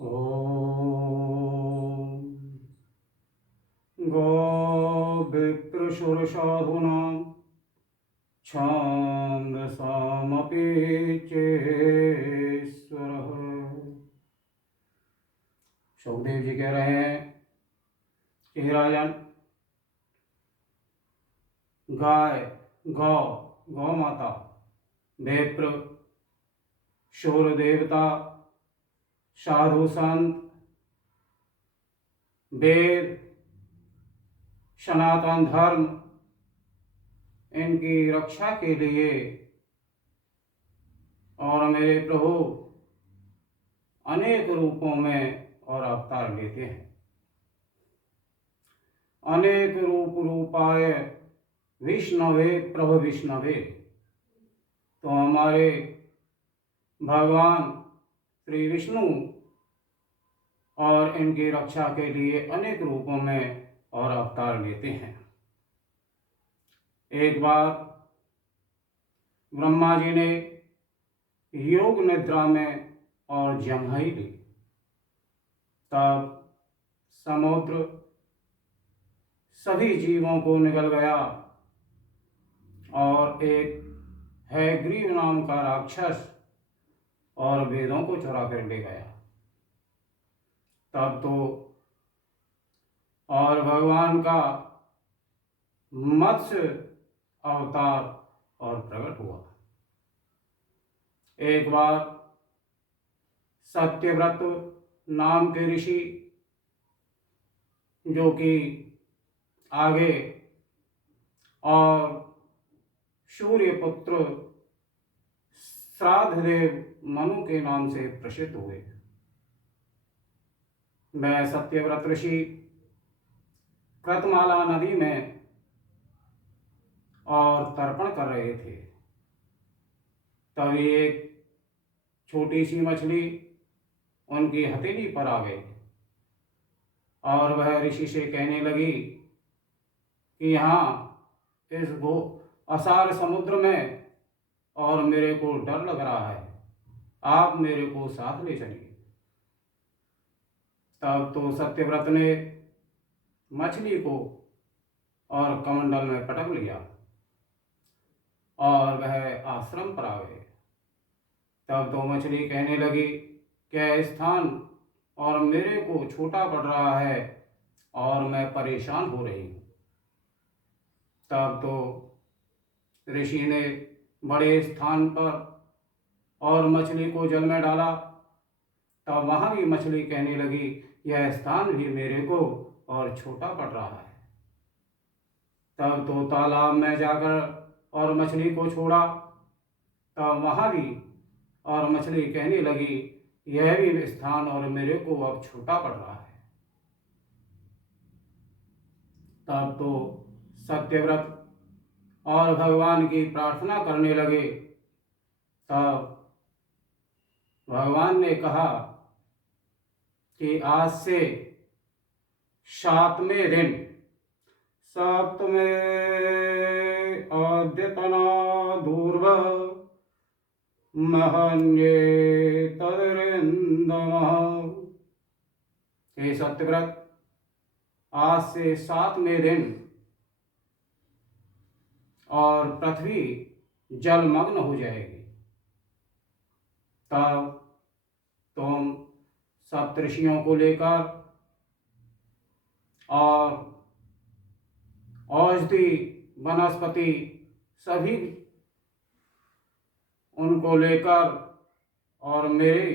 ॐ गोविप्रसुरसाधूनां छान्दसामपि चेश्वरः। सुखदेव जी कह रहे हैं कि हे राजन, गाय, गौ, गौ माता, विप्र, शूर देवता, साधु संत, वेद, सनातन धर्म, इनकी रक्षा के लिए और मेरे प्रभु अनेक रूपों में और अवतार लेते हैं। अनेक रूप रूपाय विष्णवे प्रभु विष्णवे। तो हमारे भगवान श्री विष्णु और इनकी रक्षा के लिए अनेक रूपों में और अवतार लेते हैं। एक बार ब्रह्मा जी ने योग निद्रा में और जम्हाई ली, तब समुद्र सभी जीवों को निगल गया और एक हैग्रीव नाम का राक्षस और वेदों को चुरा कर ले गया। तब तो और भगवान का मत्स्य अवतार और प्रकट हुआ। एक बार सत्यव्रत नाम के ऋषि, जो कि आगे और सूर्यपुत्र श्राद्धदेव मनु के नाम से प्रसिद्ध हुए, वह सत्यव्रत ऋषि कृतमाला नदी में और तर्पण कर रहे थे। तभी एक छोटी सी मछली उनकी हथेली पर आ गई और वह ऋषि से कहने लगी कि यहाँ इस असार समुद्र में और मेरे को डर लग रहा है, आप मेरे को साथ ले चलिए। तब तो सत्यव्रत ने मछली को और कमंडल में पटक लिया और वह आश्रम पर आ गए। तब तो मछली कहने लगी, क्या स्थान और मेरे को छोटा पड़ रहा है और मैं परेशान हो रही हूँ। तब तो ऋषि ने बड़े स्थान पर और मछली को जल में डाला। तब वहाँ भी मछली कहने लगी, यह स्थान भी मेरे को और छोटा पड़ रहा है। तब तो तालाब में जाकर और मछली को छोड़ा। तब वहाँ भी और मछली कहने लगी, यह भी स्थान और मेरे को अब छोटा पड़ रहा है। तब तो सत्यव्रत और भगवान की प्रार्थना करने लगे। तब भगवान ने कहा कि आज से 7वें दिन, 7वें अद्यतना दूर्व महन्ये तदरिंदमः। हे सत्यव्रत, आज से 7वें दिन और पृथ्वी जलमग्न हो जाएगी। तब तुम सप्तऋषियों को लेकर और औषधि वनस्पति सभी उनको लेकर और मेरे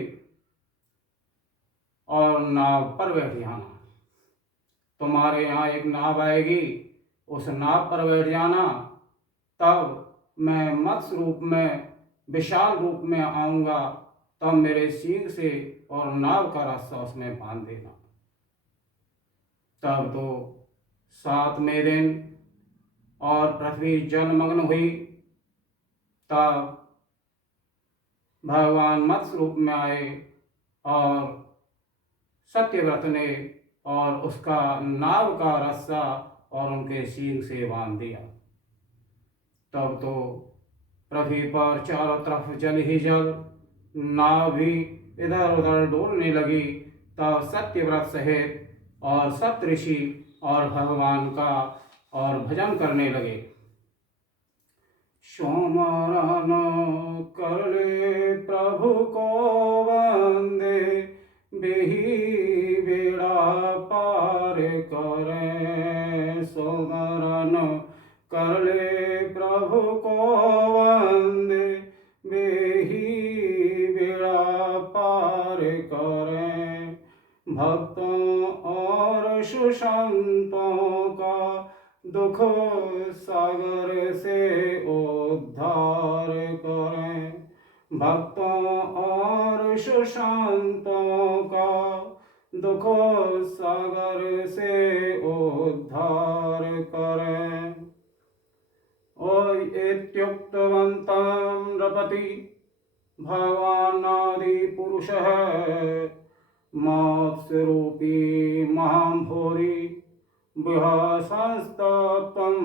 और नाव पर बैठ जाना। तुम्हारे यहाँ एक नाव आएगी, उस नाव पर बैठ जाना। तब मैं मत्स्य रूप में, विशाल रूप में आऊँगा। तब मेरे सींग से और नाव का रास्ता उसमें बांध देना। तब तो 7वें दिन और पृथ्वी जलमग्न हुई। तब भगवान मत्स्य रूप में आए और सत्यव्रत ने और उसका नाव का रस्सा और उनके सींग से बांध दिया। तब तो पृथ्वी पर चारों तरफ जल ही जल, नाव भी इधर उधर डोलने लगी, तब सत्यव्रत सहित और सप्तऋषि और भगवान का और भजन करने लगे। सोमरन कर ले प्रभु को वंदे, बेही बेड़ा पार करे। सोमरन कर ले प्रभु को वंदे, बेही बेड़ा पार करे। भक्तों और सुसंतों का दुख सागर से उद्धार करें। भक्तों और सुसंतों का दुख सागर से उद्धार करें। ओय इत्युक्तवन्तं नृपति भगवानादि पुरुषः, मत्स्यरूपी महाभूरि संस्तत्वं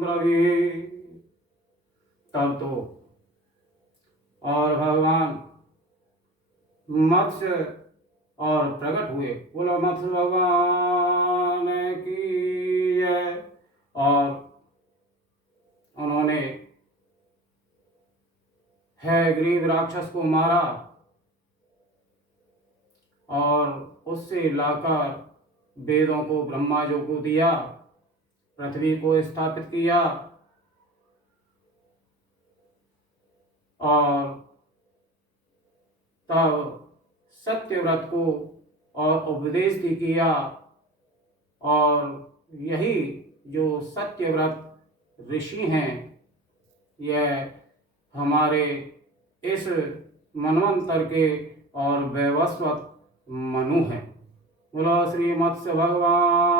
ब्रवीत्। तब तो और भगवान मत्स्य और प्रकट हुए। बोलो मत्स्य भगवान की जय। और उन्होंने हयग्रीव राक्षस को मारा और उससे लाकर वेदों को ब्रह्मा जी को दिया, पृथ्वी को स्थापित किया और तब सत्यव्रत को और उपदेश भी किया। और यही जो सत्यव्रत ऋषि हैं, यह हमारे इस मनवंतर के और वैवस्वत मनु हैं। बोलो श्री मत्स्य भगवान